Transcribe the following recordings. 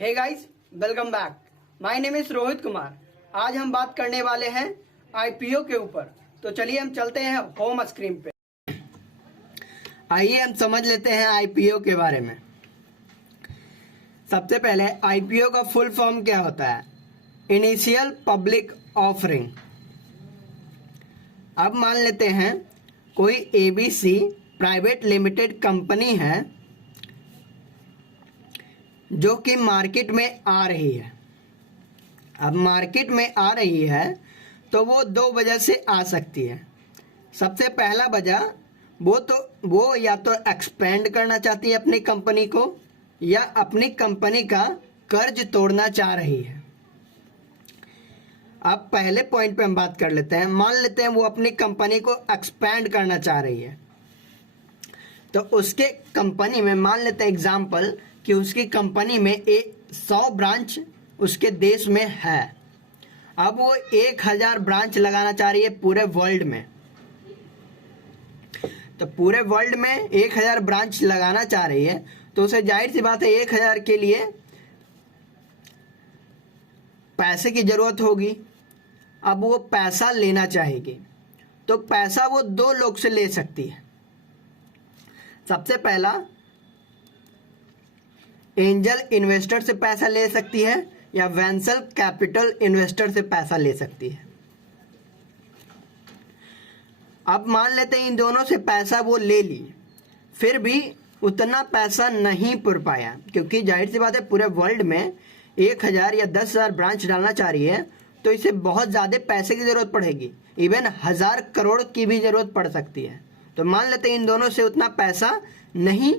Hey guys, welcome back. My name is Rohit Kumar. आज हम बात करने वाले हैं आईपीओ के ऊपर। तो चलिए हम चलते हैं होम स्क्रीन पे। आइए हम समझ लेते हैं आईपीओ के बारे में। सबसे पहले आईपीओ का फुल फॉर्म क्या होता है? Initial public offering. अब मान लेते हैं कोई एबीसी प्राइवेट लिमिटेड कंपनी है जो कि मार्केट में आ रही है। अब मार्केट में आ रही है तो वो दो वजह से आ सकती है। सबसे पहला वजह वो या तो एक्सपेंड करना चाहती है अपनी कंपनी को, या अपनी कंपनी का कर्ज तोड़ना चाह रही है। अब पहले पॉइंट पे हम बात कर लेते हैं। मान लेते हैं वो अपनी कंपनी को एक्सपेंड करना चाह रही है, तो उसके कंपनी में मान लेते हैं एग्जाम्पल कि उसकी कंपनी में 100 ब्रांच उसके देश में है। अब वो 1000 ब्रांच लगाना चाह रही है पूरे वर्ल्ड में। तो पूरे वर्ल्ड में 1000 ब्रांच लगाना चाह रही है, तो उसे जाहिर सी बात है 1000 के लिए पैसे की जरूरत होगी। अब वो पैसा लेना चाहेगी, तो पैसा वो दो लोग से ले सकती है। सबसे पहला, एंजल इन्वेस्टर से पैसा ले सकती है, या वेंचर कैपिटल इन्वेस्टर से पैसा ले सकती है। अब मान लेते हैं इन दोनों से पैसा वो ले ली, फिर भी उतना पैसा नहीं पुर पाया, क्योंकि जाहिर सी बात है पूरे वर्ल्ड में 1000 या 10,000 ब्रांच डालना चाह रही है, तो इसे बहुत ज़्यादा पैसे की ज़रूरत पड़ेगी। इवन 1000 करोड़ की भी ज़रूरत पड़ सकती है। तो मान लेते हैं इन दोनों से उतना पैसा नहीं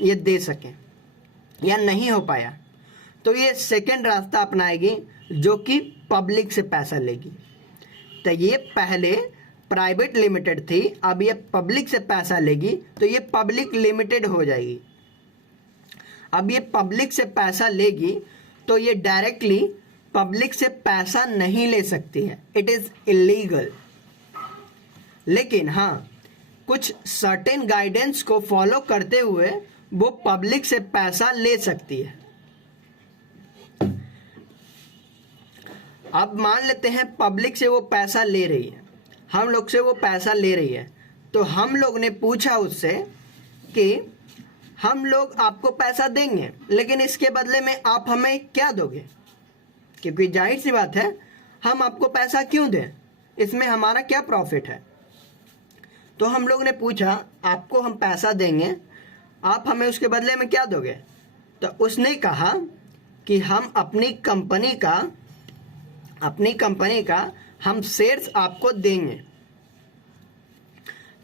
ये दे सके या नहीं हो पाया, तो ये सेकंड रास्ता अपनाएगी जो कि पब्लिक से पैसा लेगी। तो ये पहले प्राइवेट लिमिटेड थी, अब ये पब्लिक से पैसा लेगी, तो ये पब्लिक लिमिटेड हो जाएगी। अब ये पब्लिक से पैसा लेगी तो ये डायरेक्टली पब्लिक से पैसा नहीं ले सकती है, इट इज़ इलीगल। लेकिन हाँ, कुछ सर्टेन गाइडेंस को फॉलो करते हुए वो पब्लिक से पैसा ले सकती है। अब मान लेते हैं पब्लिक से वो पैसा ले रही है, हम लोग से वो पैसा ले रही है, तो हम लोग ने पूछा उससे कि हम लोग आपको पैसा देंगे, लेकिन इसके बदले में आप हमें क्या दोगे? क्योंकि जाहिर सी बात है हम आपको पैसा क्यों दें, इसमें हमारा क्या प्रॉफिट है? तो हम लोग ने पूछा आपको हम पैसा देंगे, आप हमें उसके बदले में क्या दोगे? तो उसने कहा कि हम अपनी कंपनी का हम शेयर्स आपको देंगे।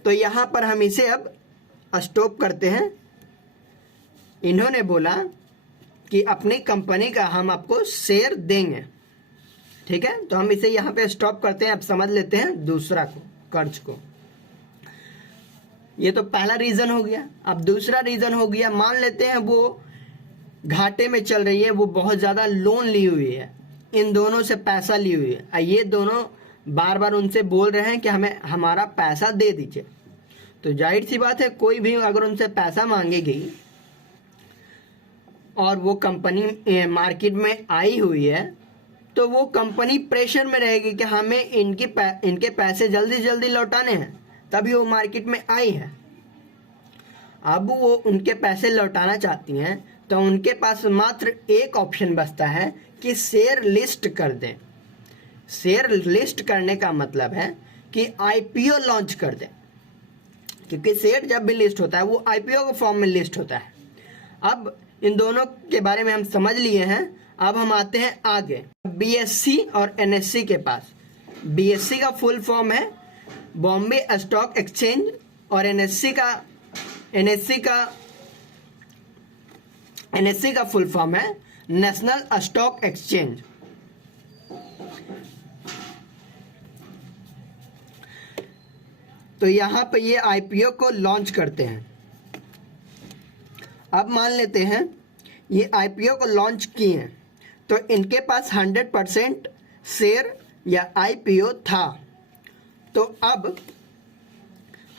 तो यहाँ पर हम इसे अब स्टॉप करते हैं। इन्होंने बोला कि अपनी कंपनी का हम आपको शेयर देंगे, ठीक है। तो हम इसे यहाँ पे स्टॉप करते हैं। अब समझ लेते हैं दूसरा को, कर्ज को। ये तो पहला रीज़न हो गया। अब दूसरा रीज़न हो गया, मान लेते हैं वो घाटे में चल रही है, वो बहुत ज़्यादा लोन ली हुई है, इन दोनों से पैसा ली हुई है। ये दोनों बार बार उनसे बोल रहे हैं कि हमें हमारा पैसा दे दीजिए। तो जाहिर सी बात है कोई भी अगर उनसे पैसा मांगेगी और वो कंपनी मार्केट में आई हुई है, तो वो कंपनी प्रेशर में रहेगी कि हमें इनके पैसे जल्दी जल्दी लौटाने हैं, तभी वो मार्केट में आई है। अब वो उनके पैसे लौटाना चाहती हैं, तो उनके पास मात्र एक ऑप्शन बचता है कि शेयर लिस्ट कर दें। शेयर लिस्ट करने का मतलब है कि आईपीओ लॉन्च कर दें, क्योंकि शेयर जब भी लिस्ट होता है वो आईपीओ के फॉर्म में लिस्ट होता है। अब इन दोनों के बारे में हम समझ लिए हैं। अब हम आते हैं आगे बीएससी और एनएससी के पास। बीएससी का फुल फॉर्म है बॉम्बे स्टॉक एक्सचेंज, और एनएससी का फुल फॉर्म है नेशनल स्टॉक एक्सचेंज। तो यहाँ पे ये आईपीओ को लॉन्च करते हैं। अब मान लेते हैं ये आईपीओ को लॉन्च किए हैं, तो इनके पास 100% शेयर या आईपीओ था। तो अब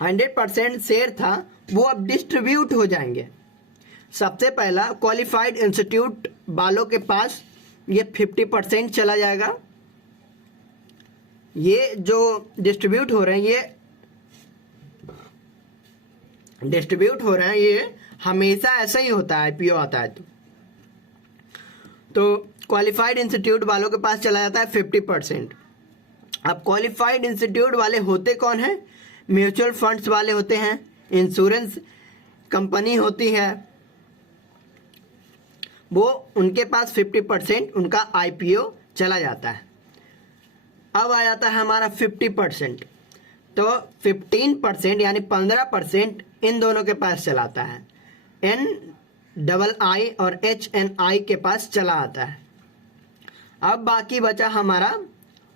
100% शेयर था, वो अब डिस्ट्रीब्यूट हो जाएंगे। सबसे पहला क्वालिफाइड इंस्टीट्यूट वालों के पास ये 50% चला जाएगा। ये जो डिस्ट्रीब्यूट हो रहे हैं ये हमेशा ऐसा ही होता है, आईपीओ आता है तो क्वालिफाइड इंस्टीट्यूट वालों के पास चला जाता है 50%। अब क्वालिफाइड इंस्टीट्यूट वाले होते कौन हैं? म्यूचुअल फंड्स वाले होते हैं, इंश्योरेंस कंपनी होती है, वो उनके पास 50% उनका आईपीओ चला जाता है। अब आ जाता है हमारा 50%, तो 15% यानी 15% इन दोनों के पास चलाता है, NII और HNI के पास चला आता है। अब बाकी बचा हमारा,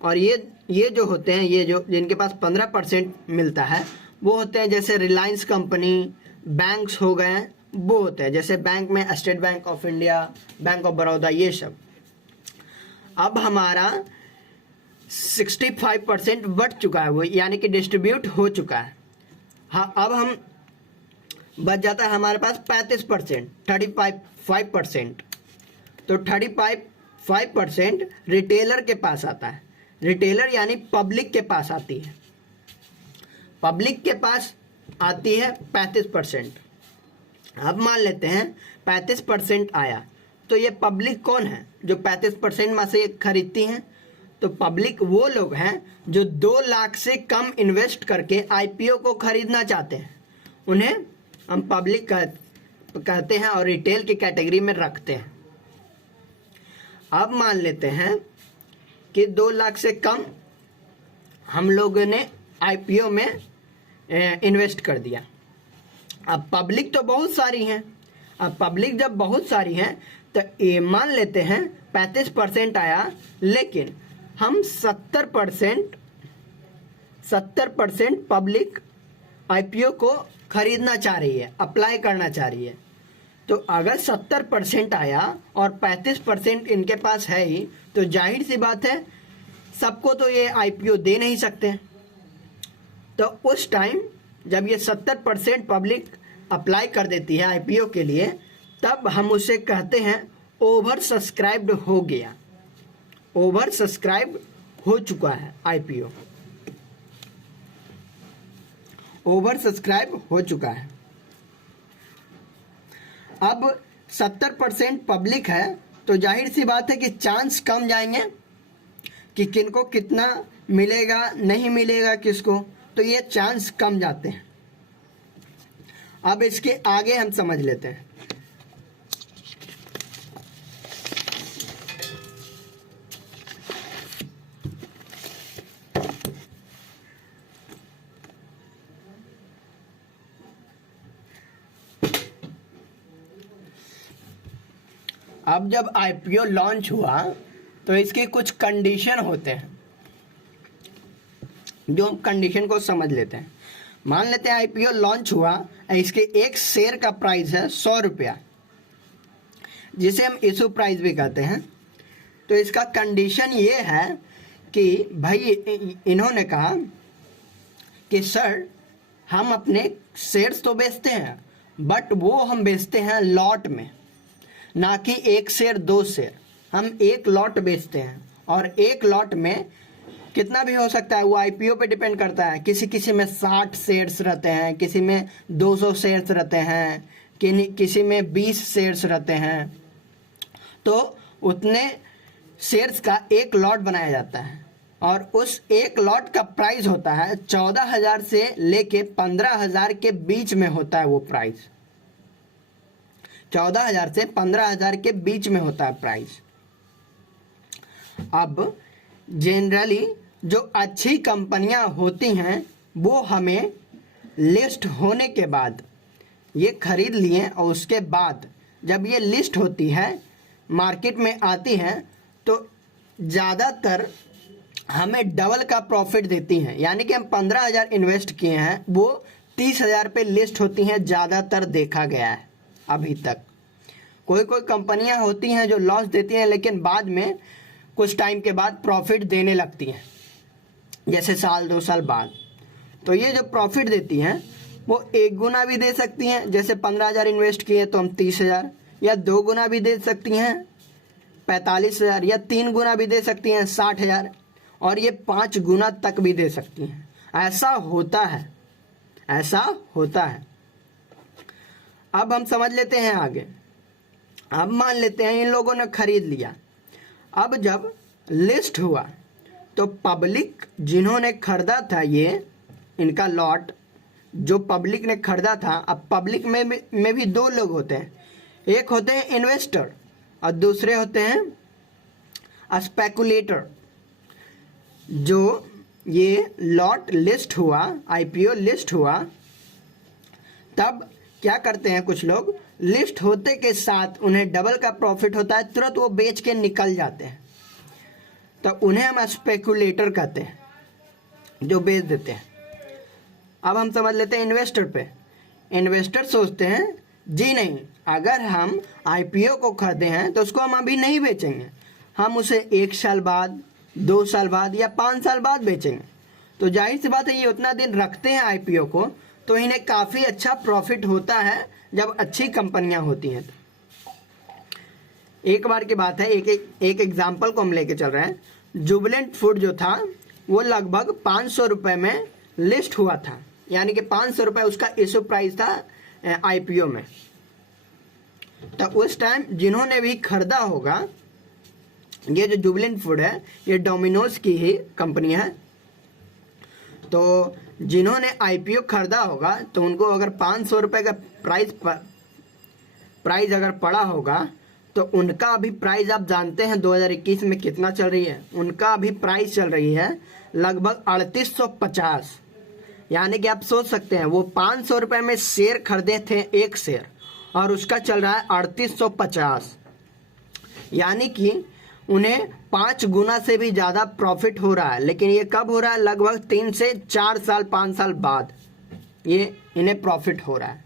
और ये जो होते हैं, ये जो जिनके पास 15% मिलता है वो होते हैं जैसे रिलायंस कंपनी, बैंक्स हो गए, वो होते हैं जैसे बैंक में state bank of India, bank of Baroda, ये सब। अब हमारा 65% बढ़ चुका है वो, यानी कि डिस्ट्रीब्यूट हो चुका है। हाँ, अब हम बच जाता है हमारे पास 35%, 35%। तो 35% रिटेलर के पास आता है। रिटेलर यानी पब्लिक के पास आती है, पब्लिक के पास आती है 35%। अब मान लेते हैं 35% आया, तो ये पब्लिक कौन है जो 35% में से खरीदती हैं? तो पब्लिक वो लोग हैं जो 2 लाख से कम इन्वेस्ट करके आईपीओ को खरीदना चाहते हैं, उन्हें हम पब्लिक कहते हैं और रिटेल की कैटेगरी में रखते हैं। अब मान लेते हैं कि 2 लाख से कम हम लोगों ने आईपीओ में इन्वेस्ट कर दिया। अब पब्लिक तो बहुत सारी हैं, अब पब्लिक जब बहुत सारी हैं तो ये मान लेते हैं 35% आया, लेकिन हम 70% पब्लिक आईपीओ को खरीदना चाह रही है, अप्लाई करना चाह रही है। तो अगर 70% आया और 35% इनके पास है ही, तो जाहिर सी बात है सबको तो ये आईपीओ दे नहीं सकते। तो उस टाइम जब ये 70% पब्लिक अप्लाई कर देती है आईपीओ के लिए, तब हम उसे कहते हैं ओवर सब्सक्राइब्ड हो गया, ओवर सब्सक्राइब हो चुका है आईपीओ, ओवर सब्सक्राइब हो चुका है। अब 70% पब्लिक है, तो जाहिर सी बात है कि चांस कम जाएंगे कि किनको कितना मिलेगा, नहीं मिलेगा किसको, तो ये चांस कम जाते हैं। अब इसके आगे हम समझ लेते हैं। अब जब आईपीओ लॉन्च हुआ तो इसके कुछ कंडीशन होते हैं, जो हम कंडीशन को समझ लेते हैं। मान लेते हैं आईपीओ लॉन्च हुआ, इसके एक शेयर का प्राइस है 100 रुपया, जिसे हम इशू प्राइस भी कहते हैं। तो इसका कंडीशन ये है कि भाई इन्होंने कहा कि सर हम अपने शेयर्स तो बेचते हैं, बट वो हम बेचते हैं लॉट में, ना कि 1 शेयर 2 शेयर। हम 1 लॉट बेचते हैं, और 1 लॉट में कितना भी हो सकता है, वो आईपीओ पे डिपेंड करता है। किसी में 60 शेयर्स रहते हैं, किसी में 200 शेयर्स रहते हैं, किसी में 20 शेयर्स रहते हैं। तो उतने शेयर्स का 1 लॉट बनाया जाता है, और उस 1 लॉट का प्राइस होता है 14,000 से लेके 15,000 के बीच में होता है वो प्राइस। 14,000 से 15,000 के बीच में होता है प्राइस। अब जनरली जो अच्छी कंपनियां होती हैं वो हमें लिस्ट होने के बाद ये खरीद लिए, और उसके बाद जब ये लिस्ट होती है, मार्केट में आती हैं, तो ज़्यादातर हमें डबल का प्रॉफिट देती हैं। यानी कि हम 15,000 इन्वेस्ट किए हैं, वो 30,000 पे लिस्ट होती हैं, ज़्यादातर देखा गया है अभी तक। कोई कंपनियां होती हैं जो लॉस देती हैं, लेकिन बाद में कुछ टाइम के बाद प्रॉफिट देने लगती हैं, जैसे 1-2 साल बाद। तो ये जो प्रॉफिट देती हैं, वो 1 गुना भी दे सकती हैं, जैसे 15,000 इन्वेस्ट किए तो हम 30,000, या 2 गुना भी दे सकती हैं 45,000, या 3 गुना भी दे सकती हैं 60,000, और ये 5 गुना तक भी दे सकती हैं। ऐसा होता है, ऐसा होता है। अब हम समझ लेते हैं आगे। अब मान लेते हैं इन लोगों ने खरीद लिया। अब जब लिस्ट हुआ तो पब्लिक जिन्होंने खरीदा था, ये इनका लॉट जो पब्लिक ने खरीदा था, अब पब्लिक में भी 2 लोग होते हैं, एक होते हैं इन्वेस्टर और दूसरे होते हैं स्पेकुलेटर। जो ये लॉट लिस्ट हुआ, आईपीओ लिस्ट हुआ, तब क्या करते हैं कुछ लोग, लिस्ट होते के साथ उन्हें डबल का प्रॉफिट होता है, तुरंत वो बेच के निकल जाते हैं, तो उन्हें हम स्पेकुलेटर कहते हैं, जो बेच देते हैं। अब हम समझ लेते हैं इन्वेस्टर पे। इन्वेस्टर सोचते हैं जी नहीं, अगर हम आईपीओ को खरीदे हैं तो उसको हम अभी नहीं बेचेंगे, हम उसे 1 साल बाद, 2 साल बाद या 5 साल बाद बेचेंगे। तो जाहिर सी बात है ये उतना दिन रखते हैं आईपीओ को, तो इन्हें काफ़ी अच्छा प्रॉफिट होता है जब अच्छी कंपनियां होती हैं। एक बार की बात है, एक एग्जाम्पल को हम लेके चल रहे हैं। जुबिलेंट फूड जो था वो लगभग 500 रुपये में लिस्ट हुआ था, यानी कि 500 रुपये उसका इशू प्राइस था आईपीओ में। तो उस टाइम जिन्होंने भी खरीदा होगा, ये जो जुबिलेंट फूड है ये डोमिनोज की ही कंपनी है, तो जिन्होंने आईपीओ खरीदा होगा तो उनको अगर 500 रुपये का प्राइस अगर पड़ा होगा, तो उनका अभी प्राइस आप जानते हैं 2021 में कितना चल रही है। उनका अभी प्राइस चल रही है लगभग 3850, यानी कि आप सोच सकते हैं वो 500 रुपये में शेयर खरीदे थे, एक शेयर, और उसका चल रहा है 3850, यानी कि उन्हें 5 गुना से भी ज़्यादा प्रॉफिट हो रहा है। लेकिन ये कब हो रहा है, लगभग 3 से 4 साल 5 साल बाद ये इन्हें प्रॉफिट हो रहा है।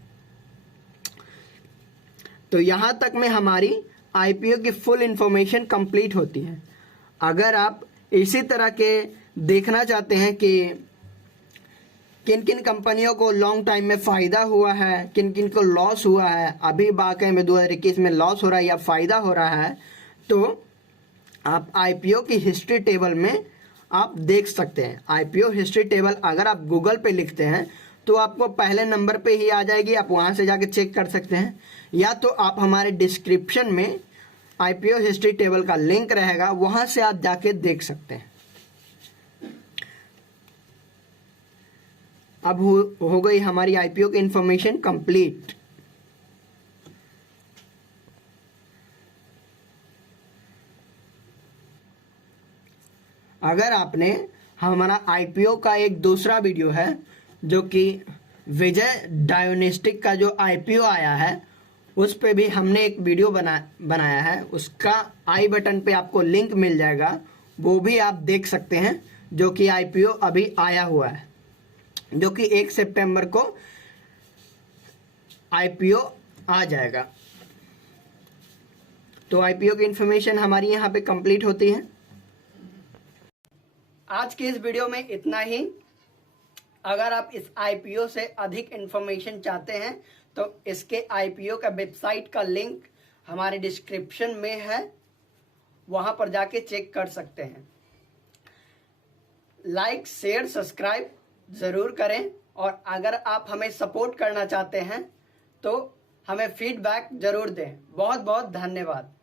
तो यहाँ तक में हमारी आईपीओ की फुल इंफॉर्मेशन कंप्लीट होती है। अगर आप इसी तरह के देखना चाहते हैं कि किन किन कंपनियों को लॉन्ग टाइम में फ़ायदा हुआ है, किन किन को लॉस हुआ है, अभी वाकई में 2021 में लॉस हो रहा है या फ़ायदा हो रहा है, तो आप आईपीओ की हिस्ट्री टेबल में आप देख सकते हैं। आईपीओ हिस्ट्री टेबल अगर आप गूगल पे लिखते हैं तो आपको पहले नंबर पे ही आ जाएगी, आप वहाँ से जाके चेक कर सकते हैं, या तो आप हमारे डिस्क्रिप्शन में आईपीओ हिस्ट्री टेबल का लिंक रहेगा, वहाँ से आप जाके देख सकते हैं। अब हो गई हमारी आईपीओ की इंफॉर्मेशन कंप्लीट। अगर आपने हमारा आईपीओ का एक दूसरा वीडियो है जो कि विजय डायग्नोस्टिक का जो आईपीओ आया है, उस पे भी हमने एक वीडियो बनाया है, उसका आई बटन पे आपको लिंक मिल जाएगा, वो भी आप देख सकते हैं, जो कि आईपीओ अभी आया हुआ है, जो कि 1 सितंबर को आईपीओ आ जाएगा। तो आईपीओ की इंफॉर्मेशन हमारी यहाँ पे कंप्लीट होती है। आज की इस वीडियो में इतना ही। अगर आप इस आईपीओ से अधिक इंफॉर्मेशन चाहते हैं तो इसके आईपीओ का वेबसाइट का लिंक हमारे डिस्क्रिप्शन में है, वहां पर जाके चेक कर सकते हैं। लाइक, शेयर, सब्सक्राइब ज़रूर करें, और अगर आप हमें सपोर्ट करना चाहते हैं तो हमें फीडबैक ज़रूर दें। बहुत बहुत धन्यवाद।